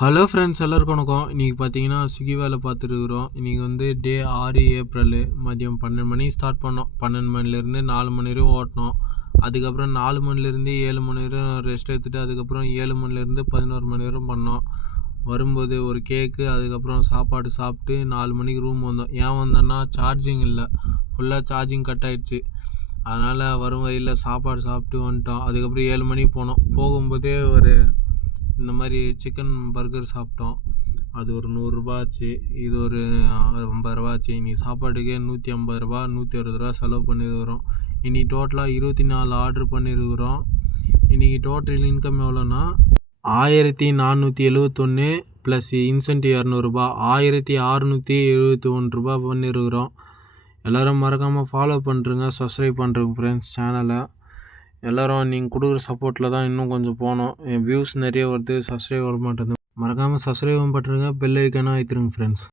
Hello friends, எல்லாருக்கும் வணக்கம். இன்றைக்கி பார்த்தீங்கன்னா ஸ்விக்கி வேலை பார்த்துருக்குறோம். இன்றைக்கி வந்து டே 6 ஏப்ரலு மதியம் 12 மணிக்கு ஸ்டார்ட் பண்ணோம். 12 மணிலேருந்து 4 மணி வரையும் ஓட்டினோம். அதுக்கப்புறம் 4 மணிலேருந்து 7 மணி வரையும் ரெஸ்ட் எடுத்துகிட்டு அதுக்கப்புறம் 7 மணிலேருந்து 11 மணி வரையும் பண்ணோம். வரும்போது ஒரு கேக்கு, அதுக்கப்புறம் சாப்பாடு சாப்பிட்டு 4 மணிக்கு ரூம் வந்தோம். ஏன் வந்தோன்னா சார்ஜிங் இல்லை, ஃபுல்லாக சார்ஜிங் கட் ஆகிடுச்சு. அதனால் வரும் வழியில் சாப்பாடு சாப்பிட்டு வந்துட்டோம். அதுக்கப்புறம் 7 மணிக்கு போனோம். போகும்போதே ஒரு இந்த மாதிரி சிக்கன் பர்கர் சாப்பிட்டோம். அது ஒரு 100 ரூபா ஆச்சு. இது ஒரு 50 ரூபா ஆச்சு. இன்றைக்கி சாப்பாட்டுக்கே 150 ரூபா 160 ரூபா செலவு பண்ணியிருக்கிறோம். இன்றைக்கி டோட்டலாக 24 ஆர்டர் பண்ணியிருக்கிறோம். இன்றைக்கி டோட்டல் இன்கம் எவ்வளோன்னா 1471 ப்ளஸ் இன்சென்டிவ் 200 1671 ரூபா பண்ணியிருக்கிறோம். எல்லோரும் மறக்காமல் ஃபாலோ பண்ணுறங்க, சப்ஸ்கிரைப் பண்ணுறங்க ஃப்ரெண்ட்ஸ் சேனலை. எல்லோரும் நீங்கள் கொடுக்குற சப்போர்ட்டில் தான் இன்னும் கொஞ்சம் போனோம். என் வியூஸ் நிறைய வருது, சப்ஸ்கிரைப் வர மாட்டேங்குது. மறக்காமல் சப்ஸ்கிரைபும் பண்ணுறங்க, பெல் ஐக்கானும் அழுத்திடுங்க ஃப்ரெண்ட்ஸ்.